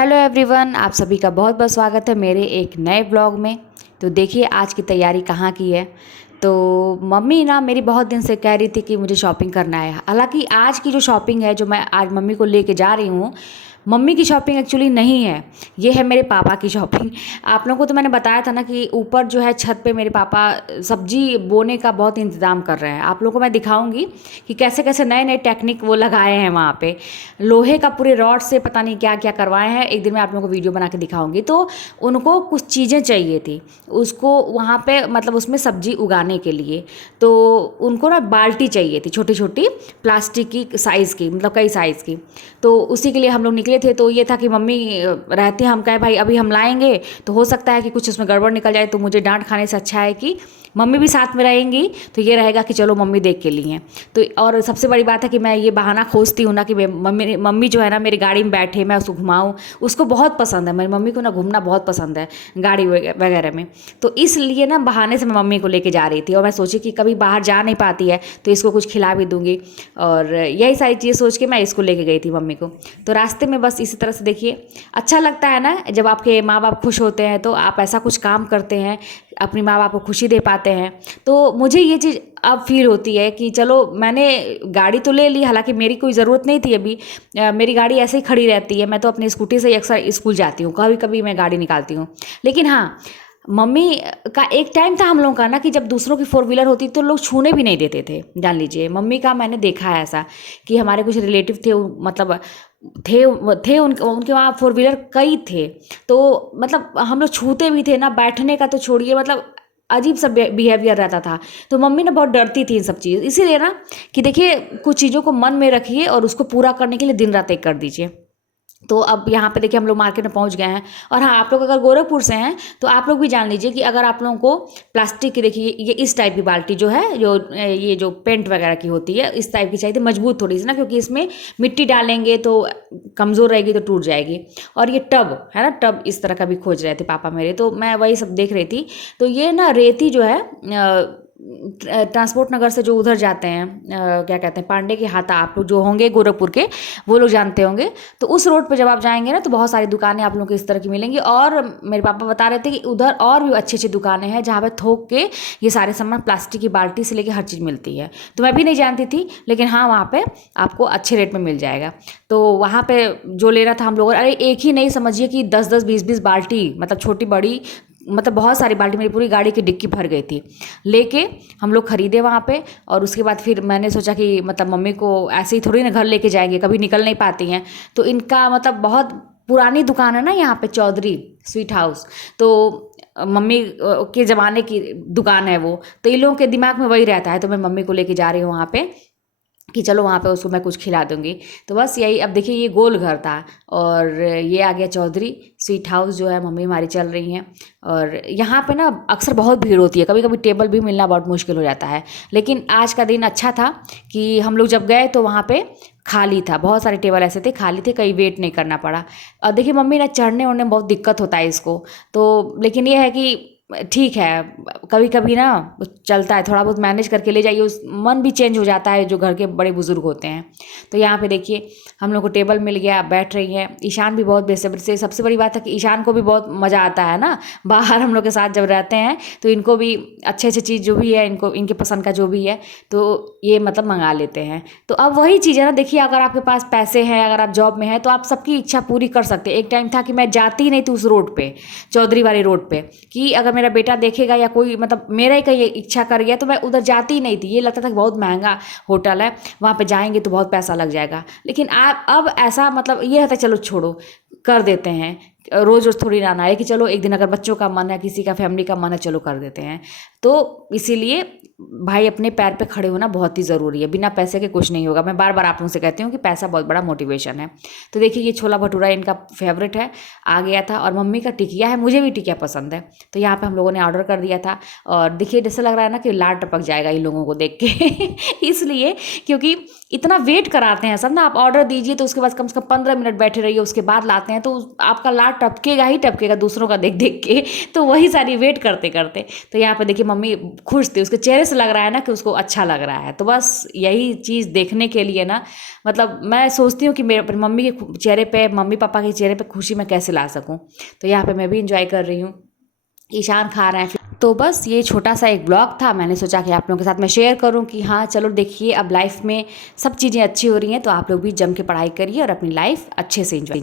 Hello everyone, आप सभी का बहुत बहुत स्वागत है मेरे एक नए ब्लॉग में। तो देखिए आज की तैयारी कहाँ की है। तो मम्मी ना मेरी बहुत दिन से कह रही थी कि मुझे शॉपिंग करना है। हालांकि आज की जो शॉपिंग है जो मैं आज मम्मी को लेके जा रही हूँ, मम्मी की शॉपिंग एक्चुअली नहीं है, ये है मेरे पापा की शॉपिंग। आप लोगों को तो मैंने बताया था ना कि ऊपर जो है छत पे मेरे पापा सब्जी बोने का बहुत इंतज़ाम कर रहे हैं। आप लोगों को मैं दिखाऊंगी कि कैसे कैसे नए नए टेक्निक वो लगाए हैं वहाँ पे। लोहे का पूरे रॉड से पता नहीं क्या क्या करवाए हैं। एक दिन मैं आप लोगों को वीडियो बना के दिखाऊंगी। तो उनको कुछ चीज़ें चाहिए थी उसको वहाँ पे, मतलब उसमें सब्जी उगाने के लिए। तो उनको ना बाल्टी चाहिए थी, छोटी छोटी प्लास्टिक की साइज़ की, मतलब कई साइज़ की। तो उसी के लिए हम लोग निकले थे। तो ये था कि मम्मी रहते, हम कहे भाई अभी हम लाएंगे तो हो सकता है कि कुछ उसमें गड़बड़ निकल जाए, तो मुझे डांट खाने से अच्छा है कि मम्मी भी साथ में रहेंगी। तो ये रहेगा कि चलो मम्मी देख के लिए। तो और सबसे बड़ी बात है कि मैं ये बहाना खोजती हूँ ना कि मम्मी मम्मी जो है ना मेरी गाड़ी में बैठे, मैं उसको घुमाऊँ। उसको बहुत पसंद है, मेरी मम्मी को ना घूमना बहुत पसंद है गाड़ी वगैरह में। तो इसलिए ना बहाने से मैं मम्मी को लेके जा रही थी, और मैं सोची कि कभी बाहर जा नहीं पाती है तो इसको कुछ खिला भी दूंगी। और यही सारी चीज़ सोच के मैं इसको लेके गई थी मम्मी को। तो रास्ते में बस इसी तरह से देखिए, अच्छा लगता है ना जब आपके माँ बाप खुश होते हैं, तो आप ऐसा कुछ काम करते हैं, अपनी माँ बाप को खुशी दे पाते हैं। तो मुझे ये चीज़ अब फील होती है कि चलो मैंने गाड़ी तो ले ली, हालांकि मेरी कोई ज़रूरत नहीं थी अभी। मेरी गाड़ी ऐसे ही खड़ी रहती है, मैं तो अपनी स्कूटी से ही अक्सर स्कूल जाती हूँ, कभी कभी मैं गाड़ी निकालती हूँ। लेकिन हाँ, मम्मी का एक टाइम था हम लोगों का ना कि जब दूसरों की फोर व्हीलर होती तो लोग छूने भी नहीं देते थे। जान लीजिए मम्मी का मैंने देखा है ऐसा कि हमारे कुछ रिलेटिव थे, मतलब थे थे उनके वहाँ फोर व्हीलर कई थे। तो मतलब हम लोग छूते भी थे ना, बैठने का तो छोड़िए, मतलब अजीब सा बिहेवियर रहता था। तो मम्मी ना बहुत डरती थी इन सब चीज़, इसीलिए ना कि देखिए कुछ चीज़ों को मन में रखिए और उसको पूरा करने के लिए दिन रात एक कर दीजिए। तो अब यहाँ पे देखिए हम लोग मार्केट में पहुँच गए हैं। और हाँ, आप लोग अगर गोरखपुर से हैं तो आप लोग भी जान लीजिए कि अगर आप लोगों को प्लास्टिक की, देखिए ये इस टाइप की बाल्टी जो है, जो ये जो पेंट वगैरह की होती है, इस टाइप की चाहिए थी, मजबूत थोड़ी सी ना, क्योंकि इसमें मिट्टी डालेंगे तो कमज़ोर रहेगी तो टूट जाएगी। और ये टब है ना, टब इस तरह का भी खोज रहे थे पापा मेरे, तो मैं वही सब देख रही थी। तो ये ना रेती जो है ट्रांसपोर्ट नगर से जो उधर जाते हैं, क्या कहते हैं, पांडे के हाथा, आप लोग जो होंगे गोरखपुर के वो लोग जानते होंगे। तो उस रोड पे जब आप जाएंगे ना तो बहुत सारी दुकानें आप लोगों को इस तरह की मिलेंगी। और मेरे पापा बता रहे थे कि उधर और भी अच्छी अच्छी दुकानें हैं जहाँ पे थोक के ये सारे सामान प्लास्टिक की बाल्टी से लेके हर चीज़ मिलती है। तो मैं भी नहीं जानती थी, लेकिन हाँ वहाँ पे आपको अच्छे रेट में मिल जाएगा। तो वहाँ पे जो लेना था हम लोग, अरे एक ही नहीं, समझिए कि 10-10 20-20 बाल्टी, मतलब छोटी बड़ी, मतलब बहुत सारी बाल्टी, मेरी पूरी गाड़ी की डिक्की भर गई थी लेके हम लोग खरीदे वहाँ पे। और उसके बाद फिर मैंने सोचा कि मतलब मम्मी को ऐसे ही थोड़ी ना घर लेके जाएंगे, कभी निकल नहीं पाती हैं। तो इनका मतलब बहुत पुरानी दुकान है ना यहाँ पे, चौधरी स्वीट हाउस। तो मम्मी के ज़माने की दुकान है वो, तो इन लोगों के दिमाग में वही रहता है। तो मैं मम्मी को लेके जा रही हूँ वहाँ पे कि चलो वहाँ पे उसको मैं कुछ खिला दूँगी। तो बस यही, अब देखिए ये गोल घर था और ये आ गया चौधरी स्वीट हाउस जो है, मम्मी हमारी चल रही हैं। और यहाँ पे ना अक्सर बहुत भीड़ होती है, कभी कभी टेबल भी मिलना बहुत मुश्किल हो जाता है। लेकिन आज का दिन अच्छा था कि हम लोग जब गए तो वहाँ पे खाली था, बहुत सारे टेबल ऐसे थे खाली थे, कहीं वेट नहीं करना पड़ा। और देखिए मम्मी ना चढ़ने उड़ने में बहुत दिक्कत होता है इसको, तो लेकिन ये है कि ठीक है, कभी कभी ना चलता है, थोड़ा बहुत मैनेज करके ले जाइए, उस मन भी चेंज हो जाता है जो घर के बड़े बुजुर्ग होते हैं। तो यहाँ पे देखिए हम लोग को टेबल मिल गया, बैठ रही है। ईशान भी बहुत बेसब्री से, सबसे बड़ी बात है कि ईशान को भी बहुत मज़ा आता है ना बाहर हम लोग के साथ जब रहते हैं, तो इनको भी अच्छे अच्छे चीज़ जो भी है, इनको इनके पसंद का जो भी है तो ये मतलब मंगा लेते हैं। तो अब वही चीज़ है ना, देखिए अगर आपके पास पैसे हैं, अगर आप जॉब में हैं, तो आप सबकी इच्छा पूरी कर सकते हैं। एक टाइम था कि मैं जाती ही नहीं थी उस रोड पे, चौधरी वाली रोड पे, कि अगर मेरा बेटा देखेगा या कोई, मतलब मेरा ही कहीं इच्छा कर गया तो मैं उधर जाती ही नहीं थी। ये लगता था कि बहुत महंगा होटल है, वहाँ पे जाएंगे तो बहुत पैसा लग जाएगा। लेकिन आप अब ऐसा, मतलब ये है चलो छोड़ो, कर देते हैं। रोज रोज थोड़ी ना आना है कि चलो एक दिन अगर बच्चों का मन है, किसी का फैमिली का मन है, चलो कर देते हैं। तो इसीलिए भाई अपने पैर पे खड़े होना बहुत ही ज़रूरी है, बिना पैसे के कुछ नहीं होगा। मैं बार बार आप लोगों से कहती हूँ कि पैसा बहुत बड़ा मोटिवेशन है। तो देखिए ये छोला भटूरा इनका फेवरेट है, आ गया था। और मम्मी का टिकिया है, मुझे भी टिकिया पसंद है, तो यहाँ पे हम लोगों ने ऑर्डर कर दिया था। और देखिए जैसे लग रहा है ना कि लार टपक जाएगा इन लोगों को देख के इसलिए क्योंकि इतना वेट कराते हैं सब ना, आप ऑर्डर दीजिए तो उसके बाद कम से कम 15 मिनट बैठे रहिए, उसके बाद लाते हैं, तो आपका लार टपकेगा ही टपकेगा दूसरों का देख देख के। तो वही सारी वेट करते करते, तो यहाँ पे देखिए मम्मी खुश थी, उसके चेहरे फ्रेश लग रहा है ना कि उसको अच्छा लग रहा है। तो बस यही चीज़ देखने के लिए ना, मतलब मैं सोचती हूँ कि मेरे अपनी मम्मी के चेहरे पे, मम्मी पापा के चेहरे पे खुशी मैं कैसे ला सकूँ। तो यहाँ पे मैं भी इंजॉय कर रही हूँ, ईशान खा रहे हैं। तो बस ये छोटा सा एक ब्लॉग था, मैंने सोचा कि आप लोगों के साथ मैं शेयर करूं कि हाँ चलो देखिए, अब लाइफ में सब चीज़ें अच्छी हो रही हैं, तो आप लोग भी जम के पढ़ाई करिए और अपनी लाइफ अच्छे से इंजॉय